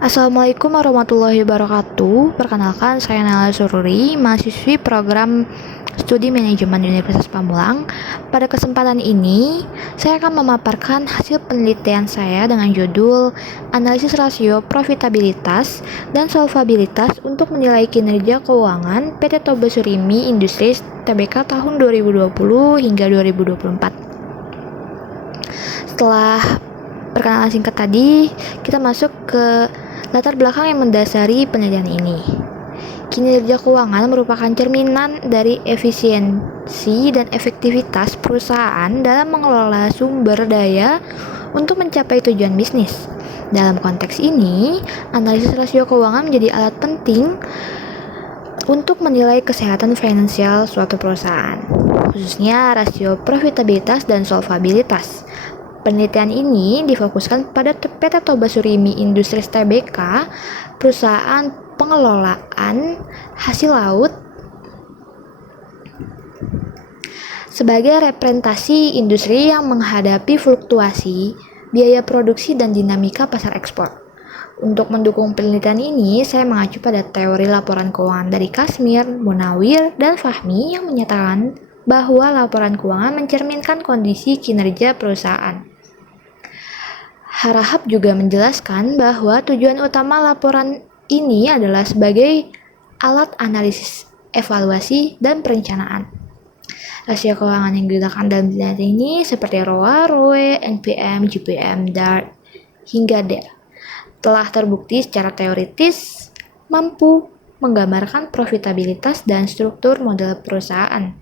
Assalamualaikum warahmatullahi wabarakatuh. Perkenalkan, saya Nala Sururi, mahasiswi program Studi Manajemen Universitas Pamulang. Pada kesempatan ini, saya akan memaparkan hasil penelitian saya dengan judul Analisis Rasio Profitabilitas dan Solvabilitas untuk menilai kinerja keuangan PT Toba Surimi Industries Tbk tahun 2020 hingga 2024. Setelah perkenalan singkat tadi, kita masuk ke latar belakang yang mendasari penelitian ini. Kinerja keuangan merupakan cerminan dari efisiensi dan efektivitas perusahaan dalam mengelola sumber daya untuk mencapai tujuan bisnis. Dalam konteks ini, analisis rasio keuangan menjadi alat penting untuk menilai kesehatan finansial suatu perusahaan, khususnya rasio profitabilitas dan solvabilitas. Penelitian ini difokuskan pada PT Toba Surimi Industries Tbk, perusahaan pengelolaan hasil laut, sebagai representasi industri yang menghadapi fluktuasi biaya produksi dan dinamika pasar ekspor. Untuk mendukung penelitian ini, saya mengacu pada teori laporan keuangan dari Kashmir, Munawir, dan Fahmi yang menyatakan bahwa laporan keuangan mencerminkan kondisi kinerja perusahaan. Harahap juga menjelaskan bahwa tujuan utama laporan ini adalah sebagai alat analisis, evaluasi, dan perencanaan. Rasio keuangan yang digunakan dalam penelitian ini seperti ROA, ROE, NPM, GPM, DAR, hingga DER telah terbukti secara teoritis mampu menggambarkan profitabilitas dan struktur model perusahaan.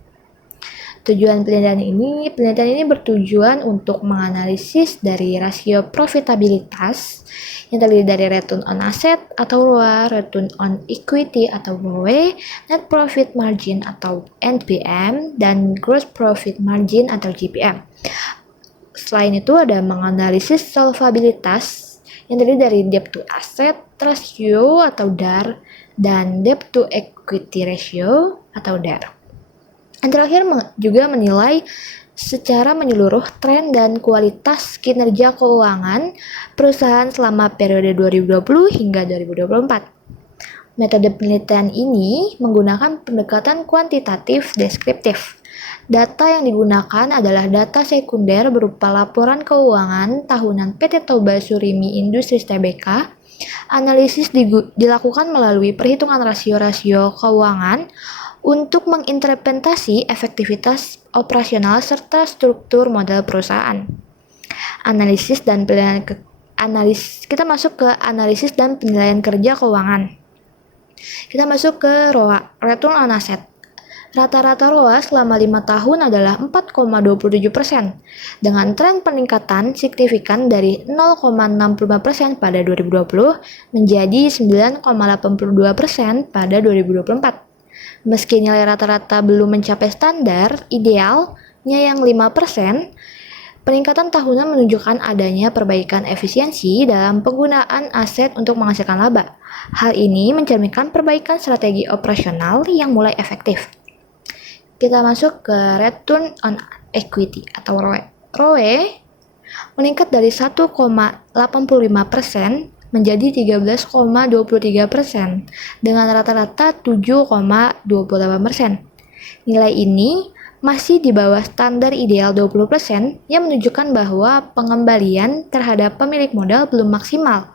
Tujuan penelitian ini bertujuan untuk menganalisis dari rasio profitabilitas yang terdiri dari return on asset atau ROA, return on equity atau ROE, net profit margin atau NPM, dan gross profit margin atau GPM. Selain itu ada menganalisis solvabilitas yang terdiri dari debt to asset ratio atau DAR dan debt to equity ratio atau DER. Yang terakhir juga menilai secara menyeluruh tren dan kualitas kinerja keuangan perusahaan selama periode 2020 hingga 2024. Metode penelitian ini menggunakan pendekatan kuantitatif deskriptif. Data yang digunakan adalah data sekunder berupa laporan keuangan tahunan PT Toba Surimi Industries Tbk. Analisis dilakukan melalui perhitungan rasio-rasio keuangan untuk menginterpretasi efektivitas operasional serta struktur modal perusahaan. Kita masuk ke analisis dan penilaian kerja keuangan. Kita masuk ke ROA, return on asset. Rata-rata ROA selama 5 tahun adalah 4,27%, dengan tren peningkatan signifikan dari 0,65% pada 2020 menjadi 9,82% pada 2024. Meski nilai rata-rata belum mencapai standar idealnya yang 5%, peningkatan tahunan menunjukkan adanya perbaikan efisiensi dalam penggunaan aset untuk menghasilkan laba. Hal ini mencerminkan perbaikan strategi operasional yang mulai efektif. Kita masuk ke return on equity atau ROE. ROE meningkat dari 1,85% menjadi 13,23% dengan rata-rata 7,28%. Nilai ini masih di bawah standar ideal 20% yang menunjukkan bahwa pengembalian terhadap pemilik modal belum maksimal.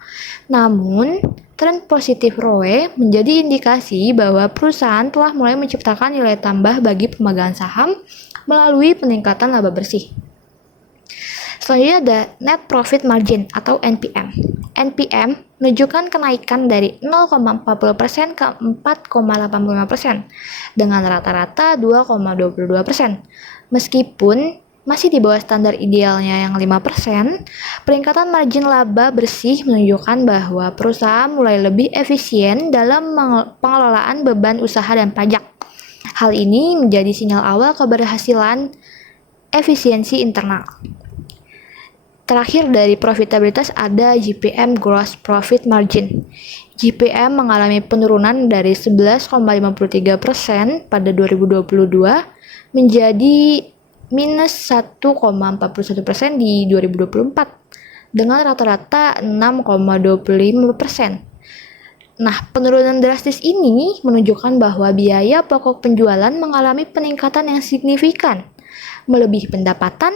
Namun, tren positif ROE menjadi indikasi bahwa perusahaan telah mulai menciptakan nilai tambah bagi pemegang saham melalui peningkatan laba bersih. Selanjutnya ada net profit margin atau NPM. NPM menunjukkan kenaikan dari 0,40% ke 4,85% dengan rata-rata 2,22%. Meskipun masih di bawah standar idealnya yang 5%, peningkatan margin laba bersih menunjukkan bahwa perusahaan mulai lebih efisien dalam pengelolaan beban usaha dan pajak. Hal ini menjadi sinyal awal keberhasilan efisiensi internal. Terakhir dari profitabilitas ada GPM gross profit margin. GPM mengalami penurunan dari 11,53% pada 2022 menjadi minus 1,41% di 2024. dengan rata-rata 6,25%. Nah, penurunan drastis ini menunjukkan bahwa biaya pokok penjualan mengalami peningkatan yang signifikan, melebihi pendapatan,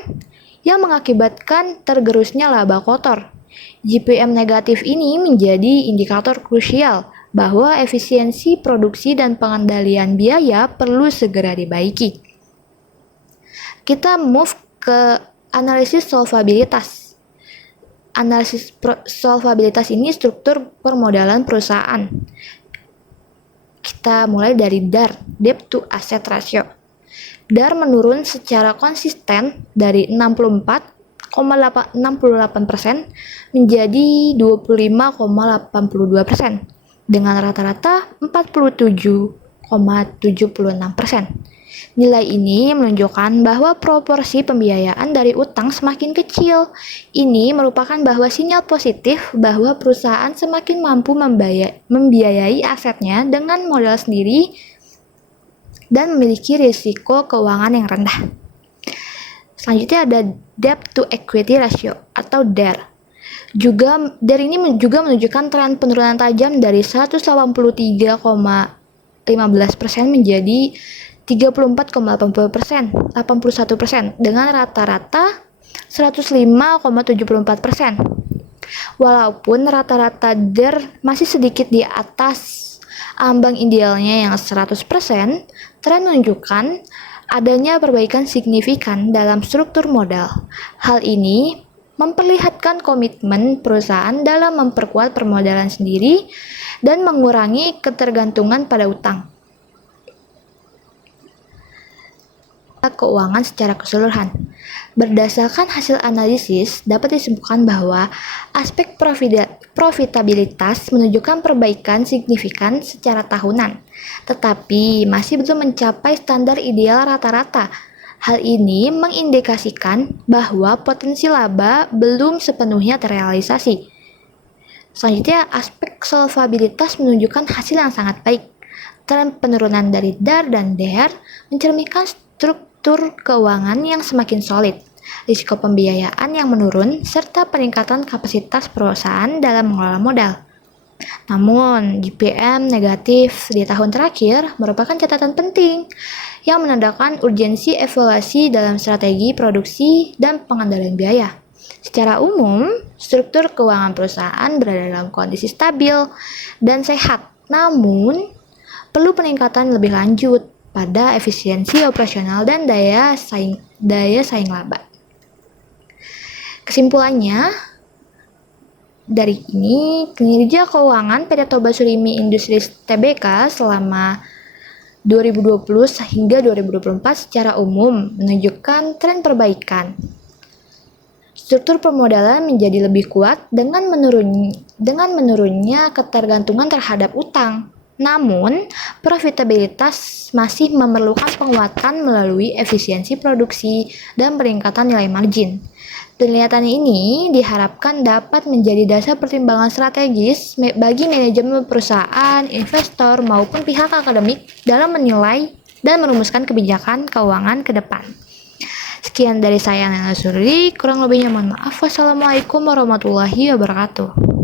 yang mengakibatkan tergerusnya laba kotor. GPM negatif ini menjadi indikator krusial bahwa efisiensi produksi dan pengendalian biaya perlu segera dibaiki. Kita move ke analisis solvabilitas. Analisis solvabilitas ini struktur permodalan perusahaan. Kita mulai dari DAR, Debt to Asset Ratio. DAR menurun secara konsisten dari 64,68% menjadi 25,82% dengan rata-rata 47,76%. Nilai ini menunjukkan bahwa proporsi pembiayaan dari utang semakin kecil. Ini merupakan bahwa sinyal positif bahwa perusahaan semakin mampu membiayai asetnya dengan modal sendiri dan memiliki risiko keuangan yang rendah. Selanjutnya ada Debt to Equity Ratio atau DER. DER ini juga menunjukkan tren penurunan tajam dari 183,15% menjadi 34,81% dengan rata-rata 105,74%. Walaupun rata-rata DER masih sedikit di atas ambang idealnya yang 100%, tren menunjukkan adanya perbaikan signifikan dalam struktur modal. Hal ini memperlihatkan komitmen perusahaan dalam memperkuat permodalan sendiri dan mengurangi ketergantungan pada utang. Keuangan secara keseluruhan. Berdasarkan hasil analisis, dapat disimpulkan bahwa aspek profitabilitas menunjukkan perbaikan signifikan secara tahunan, tetapi masih belum mencapai standar ideal rata-rata. Hal ini mengindikasikan bahwa potensi laba belum sepenuhnya terrealisasi. Selanjutnya, aspek solvabilitas menunjukkan hasil yang sangat baik. Tren penurunan dari DAR dan DER mencerminkan struktur keuangan yang semakin solid, risiko pembiayaan yang menurun, serta peningkatan kapasitas perusahaan dalam mengelola modal. Namun, GPM negatif di tahun terakhir merupakan catatan penting yang menandakan urgensi evaluasi dalam strategi produksi dan pengendalian biaya. Secara umum, struktur keuangan perusahaan berada dalam kondisi stabil dan sehat, namun perlu peningkatan lebih lanjut pada efisiensi operasional dan daya saing laba. Kesimpulannya, dari ini kinerja keuangan PT Toba Surimi Industries Tbk selama 2020 hingga 2024 secara umum menunjukkan tren perbaikan. Struktur permodalan menjadi lebih kuat dengan menurunnya ketergantungan terhadap utang. Namun, profitabilitas masih memerlukan penguatan melalui efisiensi produksi dan peningkatan nilai margin. Penglihatan ini diharapkan dapat menjadi dasar pertimbangan strategis bagi manajemen perusahaan, investor, maupun pihak akademik dalam menilai dan merumuskan kebijakan keuangan ke depan. Sekian dari saya, Nana Surri. Kurang lebihnya mohon maaf. Wassalamualaikum warahmatullahi wabarakatuh.